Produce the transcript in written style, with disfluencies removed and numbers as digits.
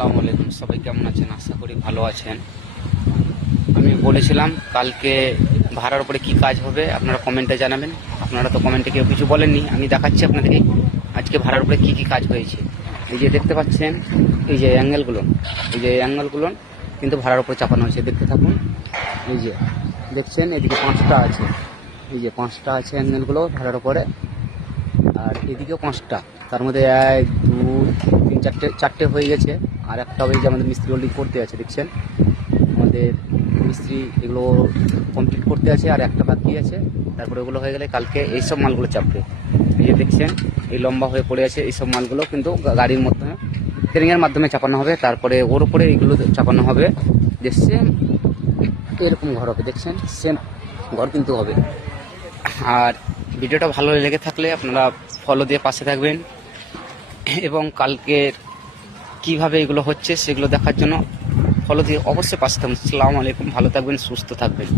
আসসালামু আলাইকুম, সবাই কেমন আছেন? আশা করি ভালো আছেন। আমি বলেছিলাম কালকে ভাড়ার উপরে কি কাজ হবে, আপনারা কমেন্টে জানাবেন। আপনারা তো কমেন্টে কেউ কিছু বলেননি, আমি দেখাচ্ছি আপনাদেরকে আজকে ভাড়ার উপরে কি কি কাজ হয়েছে। এই যে দেখতে পাচ্ছেন, এই যে অ্যাঙ্গেলগুলো কিন্তু ভাড়ার উপরে চাপানো হয়েছে, দেখতে থাকুন। এই যে দেখছেন, এদিকে 5টা আছে, এই যে 5টা আছে অ্যাঙ্গেলগুলো ভাড়ার উপরে, আর এদিকেও 5টা। তার মধ্যে 1 2 3 চারটে হয়ে গেছে, আর একটা ওই যে আমাদের মিস্ত্রি হোল্ডিং করতে আছে, দেখছেন আমাদের মিস্ত্রি এগুলো কমপ্লিট করতে আছে, আর একটা বাকি আছে। তারপরে ওগুলো হয়ে গেলে কালকে এইসব মালগুলো চাপবে। এই যে দেখছেন, এই লম্বা হয়ে পড়ে আছে, এইসব মালগুলো কিন্তু গাড়ির মাধ্যমে, ট্রেনের মাধ্যমে চাপানো হবে। তারপরে ওর উপরে এইগুলো চাপানো হবে। দেখছেন এরকম ঘর হবে, দেখছেন সেম ঘর কিন্তু হবে। আর ভিডিওটা ভালো লেগে থাকলে আপনারা ফলো দিয়ে পাশে থাকবেন, এবং কালকে কিভাবে এগুলো হচ্ছে সেগুলো দেখার জন্য ফলো দিয়ে অবশ্যই পাশে থাকবেন। আসসালামু আলাইকুম, ভালো থাকবেন, সুস্থ থাকবেন।